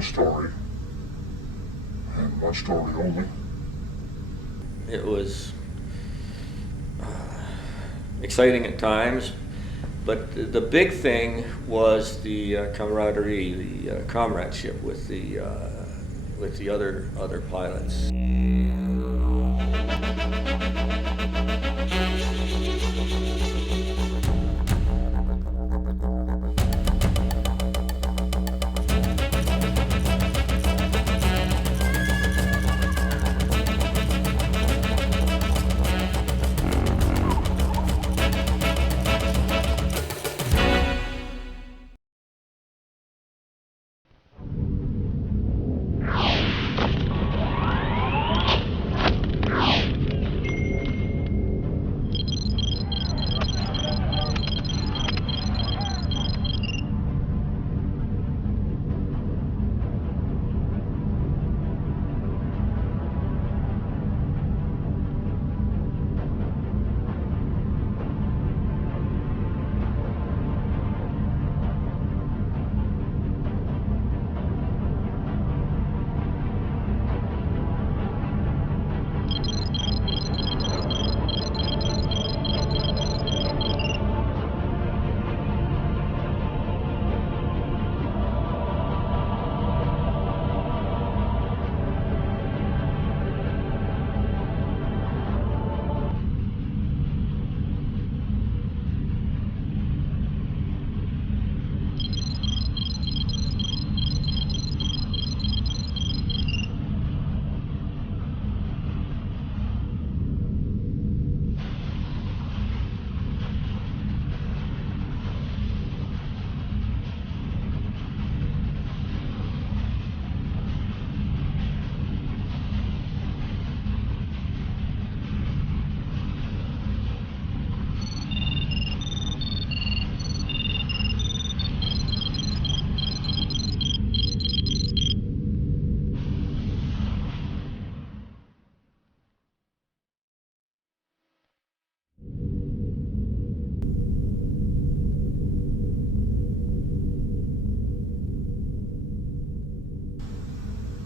one story, and one story only. It was exciting at times, but the big thing was the camaraderie, the comradeship with the other pilots.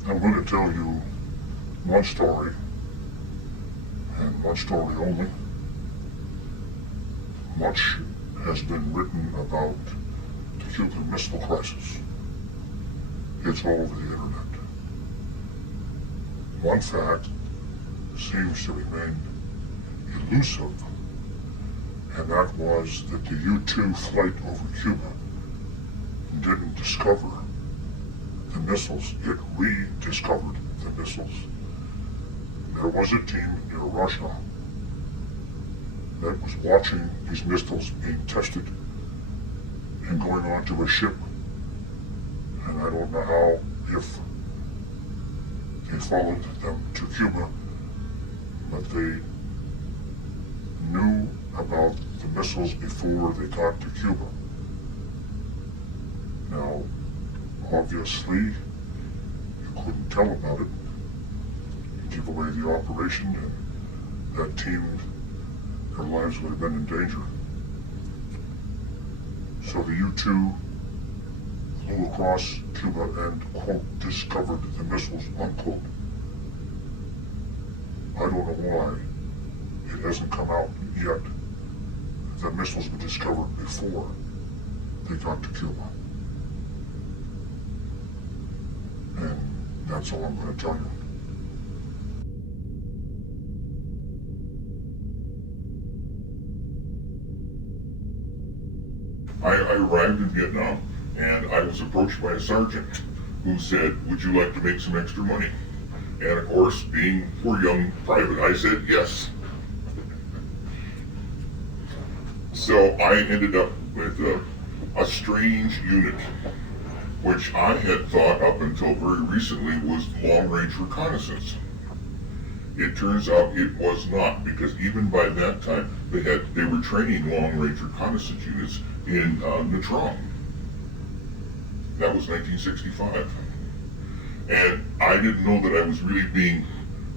I'm going to tell you one story, and one story only. Much has been written about the Cuban Missile Crisis. It's all over the internet. One fact seems to remain elusive, and that was that the U-2 flight over Cuba didn't discover the missiles, it rediscovered the missiles. There was a team near Russia that was watching these missiles being tested and going onto a ship. And I don't know how, if they followed them to Cuba, but they knew about the missiles before they got to Cuba. Now, obviously, you couldn't tell about it. You give away the operation, and that team, their lives would have been in danger. So the U-2 flew across Cuba and, quote, discovered the missiles, unquote. I don't know why it hasn't come out yet. The missiles were discovered before they got to Cuba. And that's all I'm going to tell you. I arrived in Vietnam, and I was approached by a sergeant who said, "Would you like to make some extra money?" And of course, being poor young private, I said yes. So I ended up with a strange unit, which I had thought up until very recently was long-range reconnaissance. It turns out it was not, because even by that time they were training long-range reconnaissance units in Nha Trang. That was 1965. And I didn't know that I was really being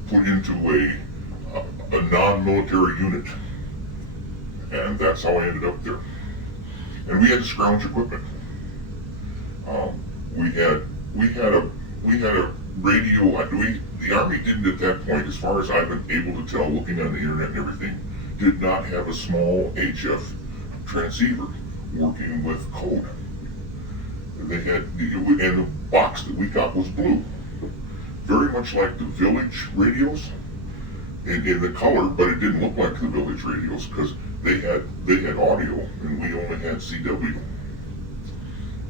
put into a non-military unit. And that's how I ended up there. And we had to scrounge equipment. We had we had a radio. The Army didn't at that point, as far as I've been able to tell, looking on the internet and everything, did not have a small HF transceiver working with code. They had, and the box that we got was blue, very much like the Village radios in the color, but it didn't look like the Village radios because they had audio and we only had CW.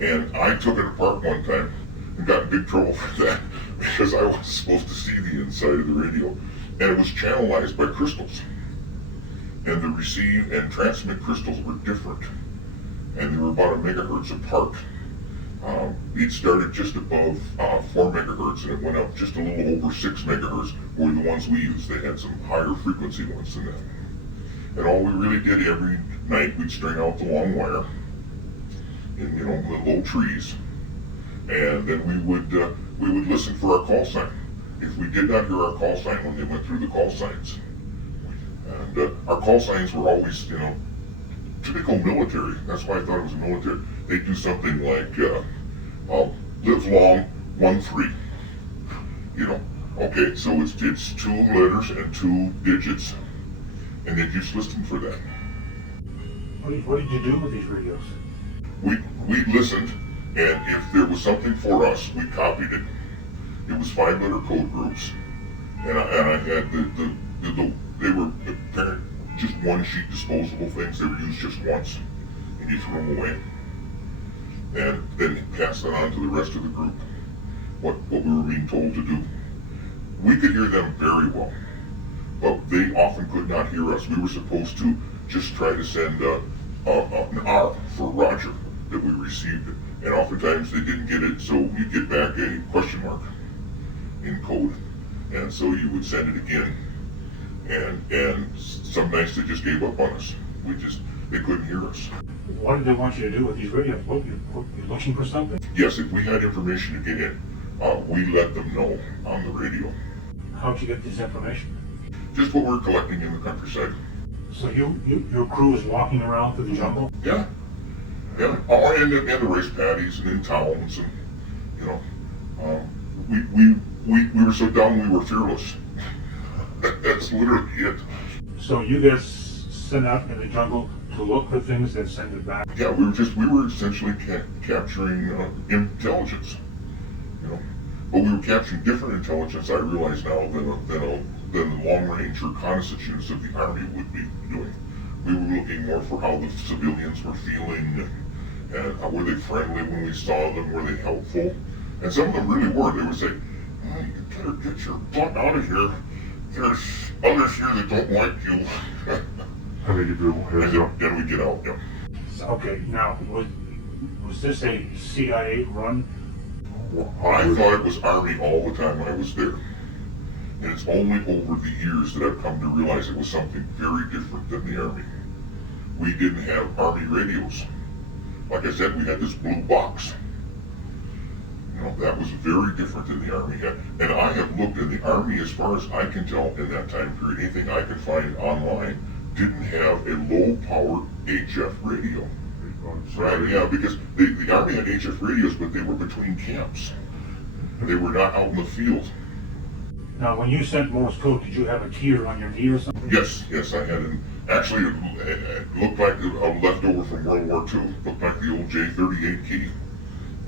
And I took it apart one time and got in big trouble for that because I was supposed to see the inside of the radio, and it was channelized by crystals. And the receive and transmit crystals were different, and they were about a megahertz apart. It started just above 4 megahertz, and it went up just a little over 6 megahertz were the ones we used. They had some higher frequency ones than that. And all we really did every night, we'd string out the long wire in, the low trees, and then we would listen for our call sign. If we did not hear our call sign when they went through the call signs, and our call signs were always, typical military. That's why I thought it was military. They do something like, live long, 1-3. Okay, so it's 2 letters and 2 digits, and they just listened for that. What did you do with these radios? We listened, and if there was something for us, we copied it. It was 5-letter code groups, and I had they were apparent just one-sheet disposable things. They were used just once, and you threw them away, and then passed it on to the rest of the group. What we were being told to do. We could hear them very well, but they often could not hear us. We were supposed to just try to send an R for Roger that we received it, and oftentimes they didn't get it, so you get back a question mark in code, and so you would send it again, and some nights they just gave up on us. They couldn't hear us. What did they want you to do with these radios? What, you looking for something? Yes, if we had information to get in, we let them know on the radio. How'd you get this information? Just what we're collecting in the countryside. So your crew is walking around through the jungle? Yeah. Or in the race paddies and in towns, and we were so dumb we were fearless. That's literally it. So you guys sent out in the jungle to look for things and send it back? Yeah, we were essentially capturing intelligence, but we were capturing different intelligence. I realize now than the long-range reconnaissance units of the Army would be doing. We were looking more for how the civilians were feeling, and were they friendly when we saw them? Were they helpful? And some of them really were. They would say, oh, "You better get your butt out of here. There's others here that don't like you." And they give you a heads up. Then we get out. Yeah. Okay, now, was this a CIA run? I thought it was Army all the time I was there. And it's only over the years that I've come to realize it was something very different than the Army. We didn't have Army radios. Like I said, we had this blue box. That was very different than the Army had. And I have looked in the Army, as far as I can tell, in that time period, anything I could find online, didn't have a low-powered HF radio. Right, yeah, because the Army had HF radios, but they were between camps. They were not out in the field. Now, when you sent Morse code, did you have a keyer on your knee or something? Yes, I had an, actually it looked like a leftover from World War II. Looked like the old J38 key.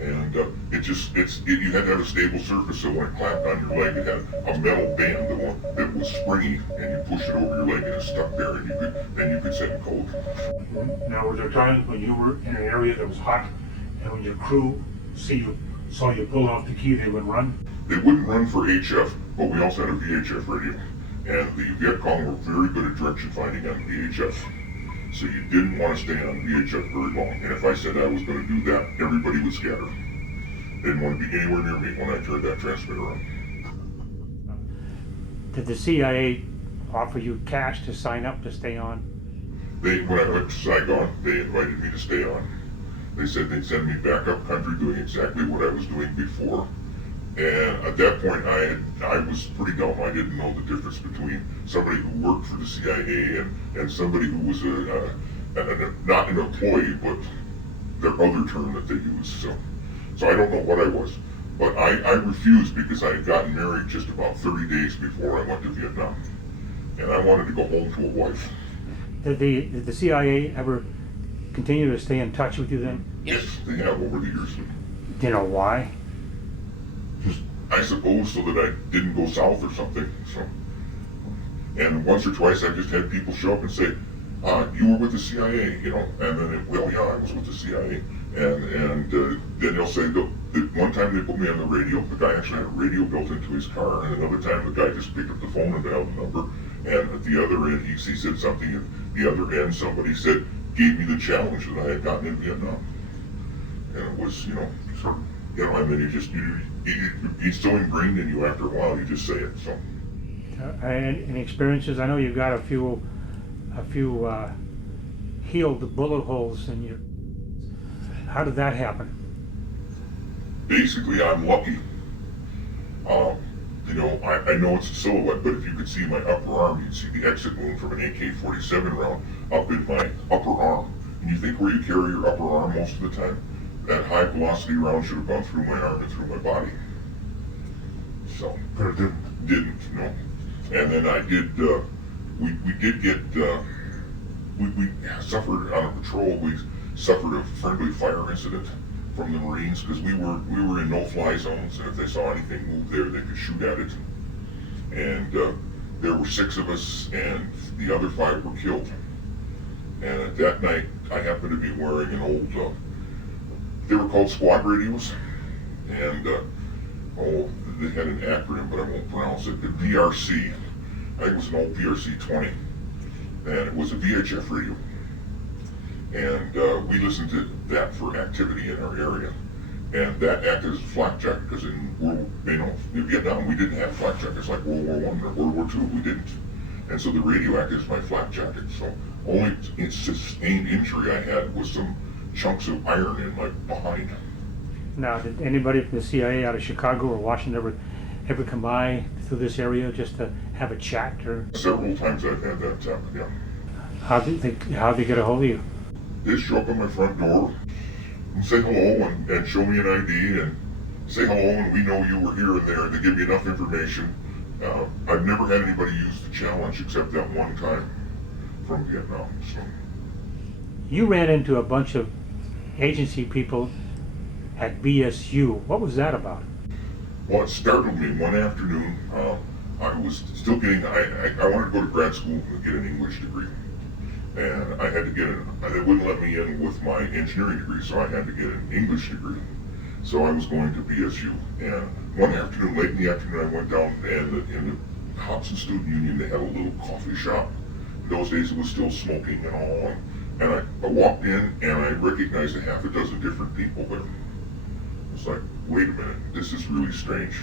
And you had to have a stable surface, so when it clamped on your leg, it had a metal band that was springy, and you push it over your leg and it stuck there, and then you could send code. Now, were there times when you were in an area that was hot, and when your crew saw you pull off the key, they would run? They wouldn't run for HF, but we also had a VHF radio, and the Viet Cong were very good at direction finding on VHF. So you didn't want to stay on VHF very long. And if I said I was going to do that, everybody would scatter. They didn't want to be anywhere near me when I turned that transmitter on. Did the CIA offer you cash to sign up to stay on? When I went to Saigon, they invited me to stay on. They said they'd send me back up country doing exactly what I was doing before. And at that point, I was pretty dumb. I didn't know the difference between somebody who worked for the CIA and somebody who was not an employee, but their other term that they used. So I don't know what I was. But I refused because I had gotten married just about 30 days before I went to Vietnam. And I wanted to go home to a wife. Did the CIA ever continue to stay in touch with you then? Yes, they have over the years. Do you know why? I suppose so that I didn't go south or something. So, and once or twice I just had people show up and say, "You were with the CIA," you know, and then well, yeah, I was with the CIA, and then they'll say that one time they put me on the radio. The guy actually had a radio built into his car, and another time the guy just picked up the phone and dialed the number. And at the other end, he said something. At the other end, somebody gave me the challenge that I had gotten in Vietnam, and it was, you know, and then it's so ingrained in you after a while, you just say it. So, Any experiences? I know you've got a few healed bullet holes in you. How did that happen? basically, I'm lucky. You know, I know it's a silhouette, but if you could see my upper arm, you'd see the exit wound from an AK-47 round up in my upper arm. And you think where you carry your upper arm most of the time? That high velocity round should have gone through my arm and through my body. So, But it didn't. didn't, no. And then I did, we did get, we suffered on a patrol, we suffered a friendly fire incident from the Marines, because we were in no-fly zones, and if they saw anything move there, they could shoot at it. And there were 6 of us, and the other 5 were killed. And that night, I happened to be wearing an old, they were called squad radios, and they had an acronym, but I won't pronounce it. The VRC, I think it was an old VRC-20, and it was a VHF radio. And we listened to that for activity in our area. And that acted as a flak jacket, because in Vietnam, we didn't have flak jackets like World War I or World War II, we didn't. And so the radio acted as my flak jacket. So only sustained injury I had was some chunks of iron in my behind. Now, did anybody from the CIA out of Chicago or Washington ever come by through this area just to have a chat? Or Several times I've had that happen, yeah. how did they get a hold of you? They show up at my front door and say hello and show me an ID and say hello, and we know you were here and there, and they give me enough information. I've never had anybody use the challenge except that one time from Vietnam. So. You ran into a bunch of agency people at BSU. What was that about? Well, it startled me one afternoon. I was still getting, I wanted to go to grad school and get an English degree. And I had to get they wouldn't let me in with my engineering degree, so I had to get an English degree. So I was going to BSU. And one afternoon, late in the afternoon, I went down, and in the Hobson Student Union, they had a little coffee shop. In those days, it was still smoking and all. And I walked in, and I recognized a half a dozen different people there. It's like, wait a minute, this is really strange.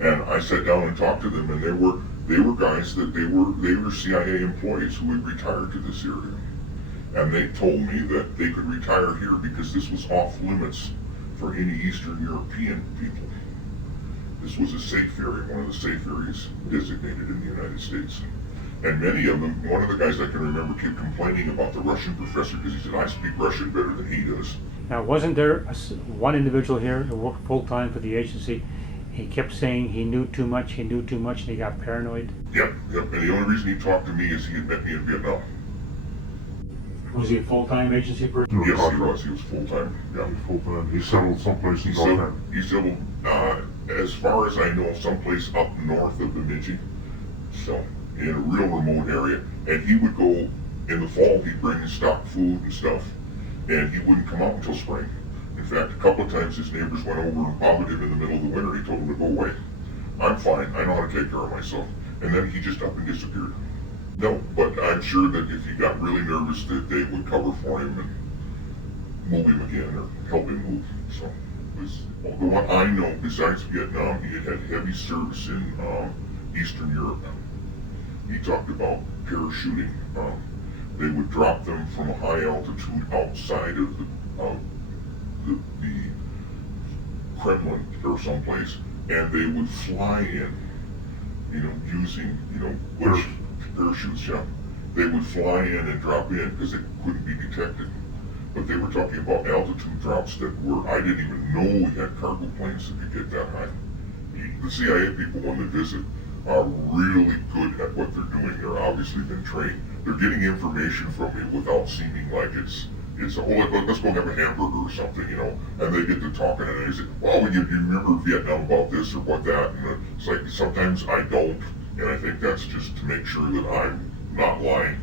And I sat down and talked to them, and they were guys that they were CIA employees who had retired to this area. And they told me that they could retire here because this was off limits for any Eastern European people. This was a safe area, one of the safe areas designated in the United States. And many of them, one of the guys I can remember kept complaining about the Russian professor because he said, I speak Russian better than he does. Now, wasn't there one individual here who worked full-time for the agency? He kept saying he knew too much, and he got paranoid. Yep. And the only reason he talked to me is he had met me in Vietnam. Was he a full-time agency person? No, Yes, he contract. was. He was full-time. Yeah. Full-time. He settled someplace in Northern. He settled, as far as I know, someplace up north of Bemidji. So, in a real remote area. And he would go, in the fall, he'd bring stock food and stuff, and he wouldn't come out until spring. In fact, a couple of times his neighbors went over and bothered him in the middle of the winter. He told them to go away. I'm fine. I know how to take care of myself. And then he just up and disappeared. No, but I'm sure that if he got really nervous, that they would cover for him and move him again or help him move. So, it was, the one I know, besides Vietnam, he had heavy service in Eastern Europe. He talked about parachuting. They would drop them from a high altitude outside of the Kremlin or someplace, and they would fly in, using, parachutes, yeah. They would fly in and drop in because they couldn't be detected. but they were talking about altitude drops that were, I didn't even know we had cargo planes that could get that high. The CIA people, when they visit, are really good at what they're doing. They're obviously been trained. They're getting information from me without seeming like it's a whole, let's go have a hamburger or something, you know, and they get to talking and they say, well, you remember Vietnam about this or what that, and it's like, sometimes I don't, and I think that's just to make sure that I'm not lying.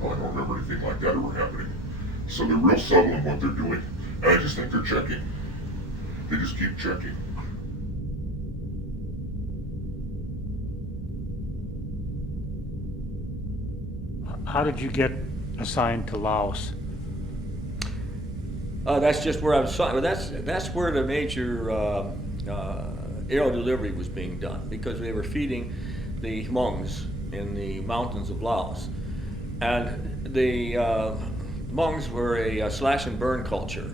No, I don't remember anything like that ever happening. So they're real subtle in what they're doing, and I just think they're checking. They just keep checking. How did you get assigned to Laos? That's just where I was. Well, that's where the major aero delivery was being done, because they were feeding the Hmongs in the mountains of Laos, and the Hmongs were a slash and burn culture,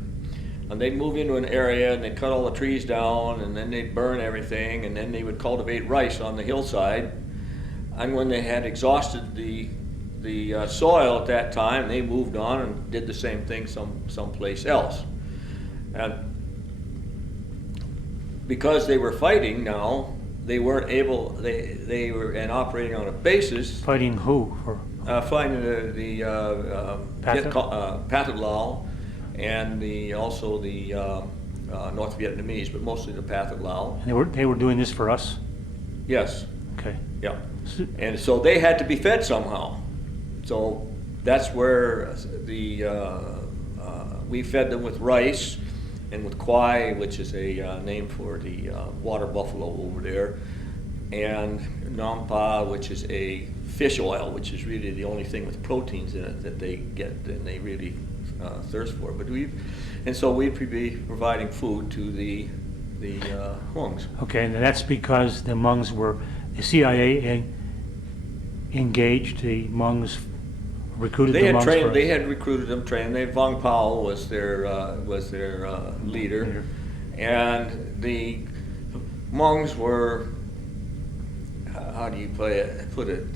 and they'd move into an area and they'd cut all the trees down, and then they'd burn everything, and then they would cultivate rice on the hillside, and when they had exhausted the soil at that time, they moved on and did the same thing someplace else. And because they were fighting now, they weren't able, they were and operating on a basis, Fighting who? For fighting the Pathet? Pathet Lao and also the North Vietnamese, but mostly the Pathet Lao. they were doing this for us? Yes, Okay. yeah. So, And so they had to be fed somehow. So that's where we fed them with rice and with kwai, which is a name for the water buffalo over there, and nampa, which is a fish oil, which is really the only thing with proteins in it that they get and they really thirst for. And so we'd be providing food to the Hmongs. okay, and that's because the Hmongs were, the CIA engaged the Hmongs, recruited They the had Hmongs trained. for They had recruited them, trained. Vong Pao was their leader, and the Hmongs were, how do you put it?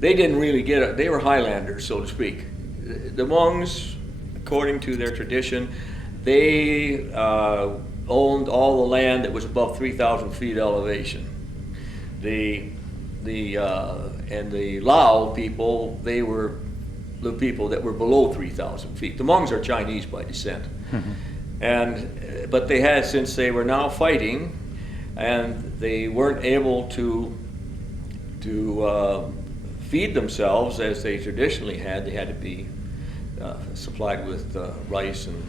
They didn't really get it. They were Highlanders, so to speak. The Hmongs, according to their tradition, they owned all the land that was above 3,000 feet elevation. And the Lao people, they were the people that were below 3,000 feet. The Hmongs are Chinese by descent. But they had, since they were now fighting, and they weren't able to feed themselves as they traditionally had, they had to be supplied with rice and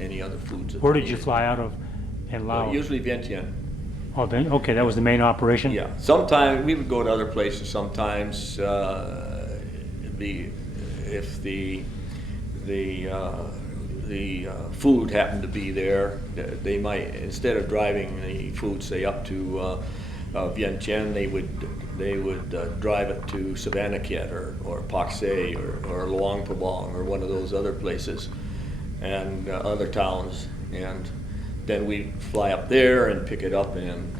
any other foods. that Where they did you needed. fly out of in Laos? Usually Vientiane. Oh, then, okay, that was the main operation? Yeah, sometimes we would go to other places. Sometimes if the food happened to be there, they might, instead of driving the food, say up to Vientiane, they would drive it to Savannakhet or Pak Se or Luang Prabang or one of those other places and other towns, and then we'd fly up there and pick it up and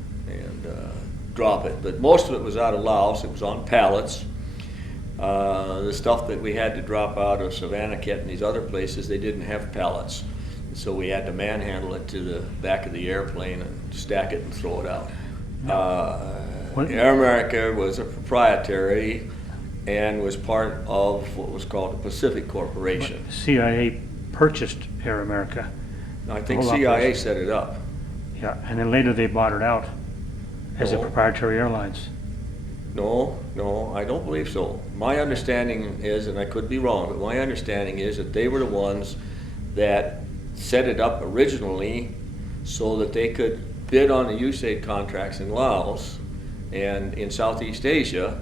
drop it. But most of it was out of Laos. It was on pallets. The stuff that we had to drop out of Savannakhet and these other places, they didn't have pallets. So we had to manhandle it to the back of the airplane and stack it and throw it out. Air America was a proprietary and was part of what was called the Pacific Corporation. CIA purchased Air America. I think Hold on, CIA please. set it up. Yeah, and then later they bought it out as a No. proprietary airlines. No, I don't believe so. My understanding is, and I could be wrong, but my understanding is that they were the ones that set it up originally so that they could bid on the USAID contracts in Laos and in Southeast Asia,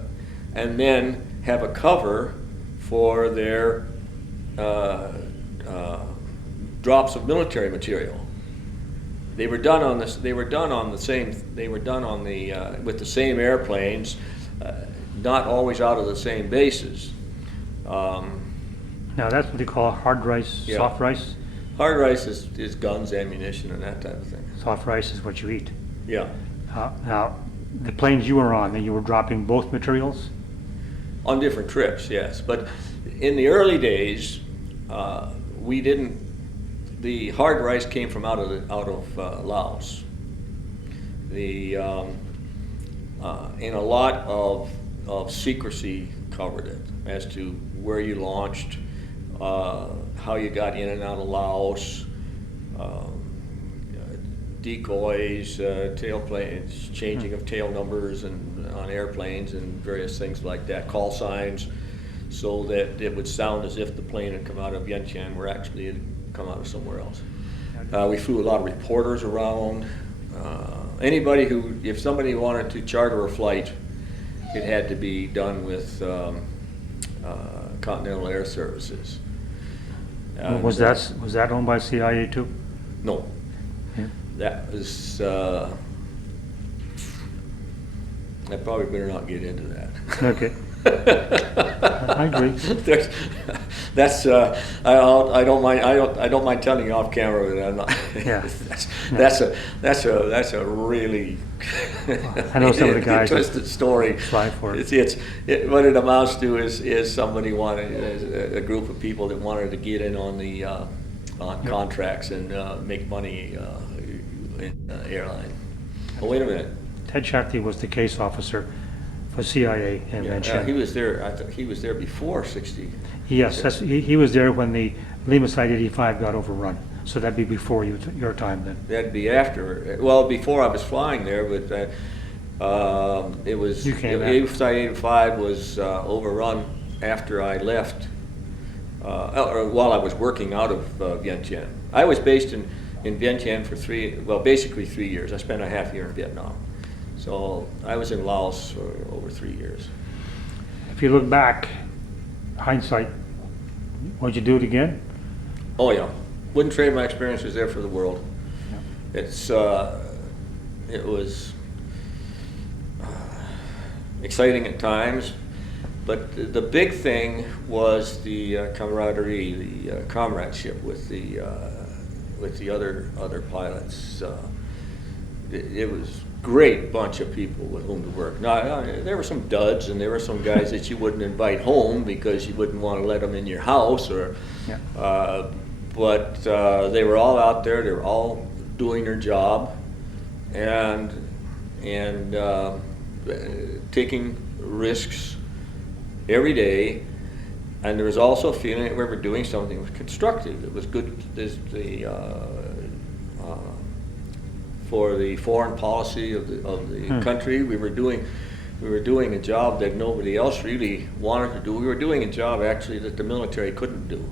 and then have a cover for their drops of military material. They were done on this. They were done on the same. They were done on the with the same airplanes, not always out of the same bases. Now that's what they call hard rice, Yeah. soft rice. Hard rice is guns, ammunition, and that type of thing. Soft rice is what you eat. Yeah, Now, the planes you were on, that you were dropping both materials? on different trips, yes. But in the early days, we didn't. The hard rice came from out of Laos. And a lot of secrecy covered it as to where you launched, how you got in and out of Laos, decoys, tail planes, changing of tail numbers and on airplanes and various things like that, call signs, so that it would sound as if the plane had come out of Vientiane where actually it had come out of somewhere else. We flew a lot of reporters around. Anybody who, if somebody wanted to charter a flight, it had to be done with Continental Air Services. Was that owned by CIA too? No. Yeah. That was, I probably better not get into that. Okay. I agree. That's I don't mind telling you off camera that I'm not. Yeah. That's a really I know some of the guys that twisted story. fly for it. What it amounts to is somebody wanted, a group of people that wanted to get in on the on contracts and make money in airline. Oh, wait a minute. Ted Shakti was the case officer for CIA in Vientiane. He was there. I thought he was there before '60. Yes, he was there when the Lima Site 85 got overrun. So that'd be before your time then. That'd be after. Well, before I was flying there, but it was. You came Site 85 was overrun after I left, or while I was working out of Vientiane. I was based in Vientiane for basically 3 years. I spent a half year in Vietnam. So I was in Laos for over 3 years. If you look back, hindsight, would you do it again? Oh yeah, wouldn't trade my experiences there for the world. Yeah. It was exciting at times, but the big thing was the camaraderie, the comradeship with the other pilots. It was great bunch of people with whom to work. Now, there were some duds, and there were some guys that you wouldn't invite home because you wouldn't want to let them in your house, or. Yeah. But they were all out there. They were all doing their job, and taking risks every day. And there was also a feeling that we were doing something that was constructive. It was good. For the foreign policy of the country, we were doing a job that nobody else really wanted to do. We were doing a job actually that the military couldn't do.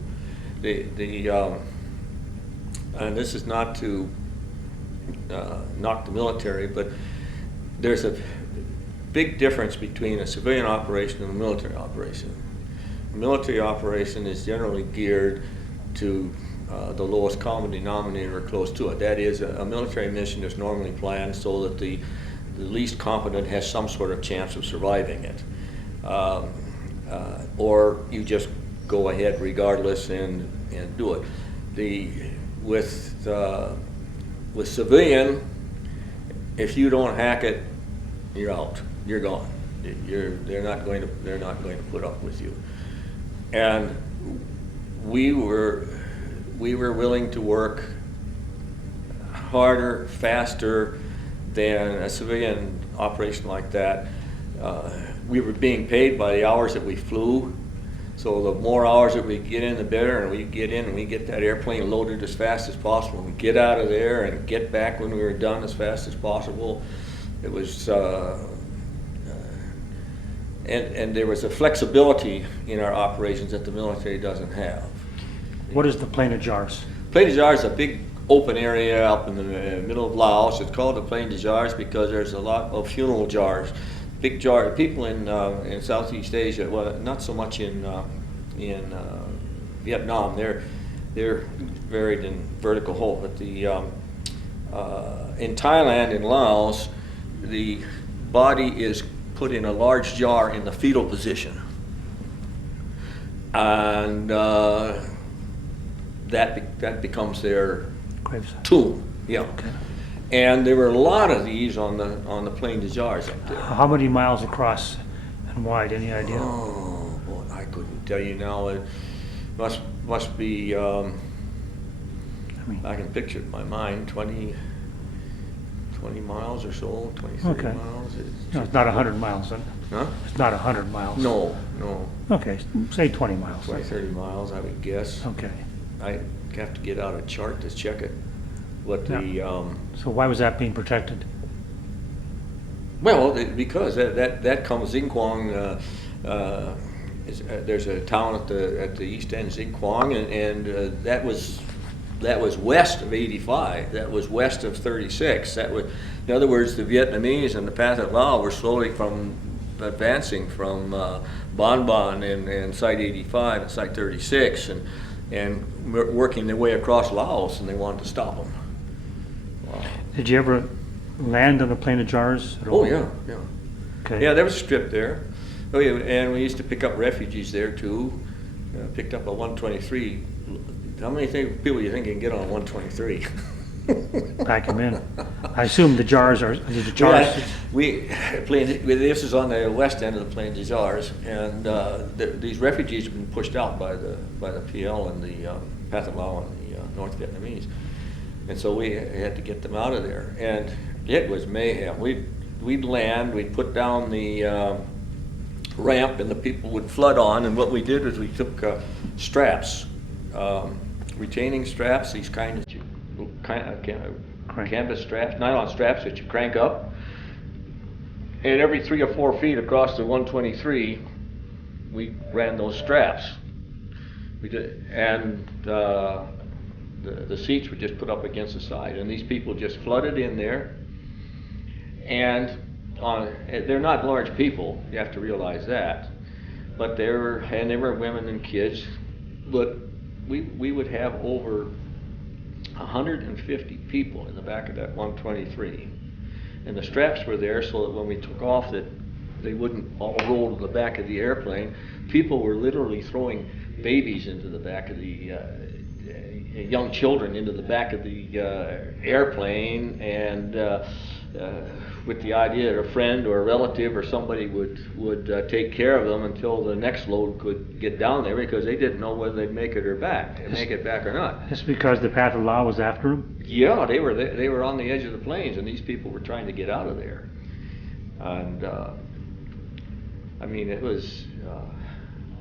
And this is not to knock the military, but there's a big difference between a civilian operation and a military operation. A military operation is generally geared to the lowest common denominator or close to it. That is, a military mission is normally planned so that the least competent has some sort of chance of surviving it. Or you just go ahead regardless and do it. With civilian, if you don't hack it, you're out. You're gone. They're not going to put up with you. And we were willing to work harder, faster than a civilian operation like that. We were being paid by the hours that we flew, so the more hours that we get in, the better, and we get in and we get that airplane loaded as fast as possible and get out of there and get back when we were done as fast as possible. It was, and there was a flexibility in our operations that the military doesn't have. What is the Plain de Jars? Plain de Jars is a big open area up in the middle of Laos. It's called the Plain de Jars because there's a lot of funeral jars. Big jar. People in Southeast Asia, well, not so much in Vietnam. They're buried in vertical hole. But in Thailand and Laos, the body is put in a large jar in the fetal position, and that becomes their Gravesite. tomb. Yeah. Okay. And there were a lot of these on the Plain de Jars up there. How many miles across and wide? Any idea? Oh, boy, I couldn't tell you now. Must be, I mean, I can picture it in my mind, 20 miles or so, 20, 30 Okay. miles. no, it's not 100 miles, then. Huh? It's not 100 miles. No, Okay, say 20 miles. 20, 30 miles, I would guess. Okay, I have to get out a chart to check it. What the, so why was that being protected? well, because that comes Zinquang, there's a town at the east end, Zinquang, and that was west of 85. That was west of 36. That was, in other words, the Vietnamese and the Pathet Lao were slowly advancing from Bon Bon and Site 85 and Site 36, and working their way across Laos, and they wanted to stop them. Wow. Did you ever land on the Plain of Jars at all? Oh yeah, yeah. Okay. Yeah, there was a strip there. Oh yeah, and we used to pick up refugees there too. Picked up a 123. How many people do you think you can get on a 123? Pack them in. I assume the jars are, the jars, This is on the west end of the Plains of Jars, and these refugees have been pushed out by the PL and the Pathet Lao and the North Vietnamese, and so we had to get them out of there, and it was mayhem. We'd land, we'd put down the ramp, and the people would flood on, and what we did was we took straps, retaining straps, these kind of canvas straps, nylon straps that you crank up, and every 3 or 4 feet across the 123, we ran those straps. We did, and the seats were just put up against the side, and these people just flooded in there, and they're not large people, you have to realize that, but they were women and kids, but we would have over 150 people in the back of that 123, and the straps were there so that when we took off, that they wouldn't all roll to the back of the airplane. People were literally throwing babies into the back of the young children into the back of the airplane, and with the idea that a friend or a relative or somebody would take care of them until the next load could get down there, because they didn't know whether they'd make it back or not. just because the Pathet Lao was after them? Yeah, they were on the edge of the plains, and these people were trying to get out of there. And I mean, it was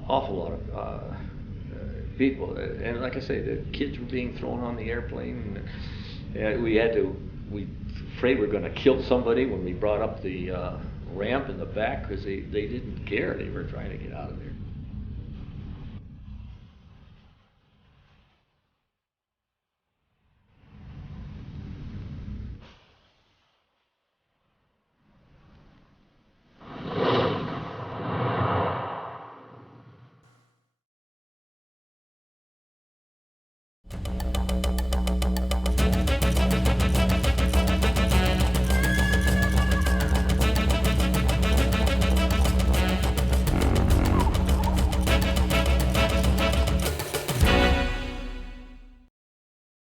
awful lot of people, and like I say, the kids were being thrown on the airplane, and we afraid we were going to kill somebody when we brought up the ramp in the back, because they didn't care. They were trying to get out of there.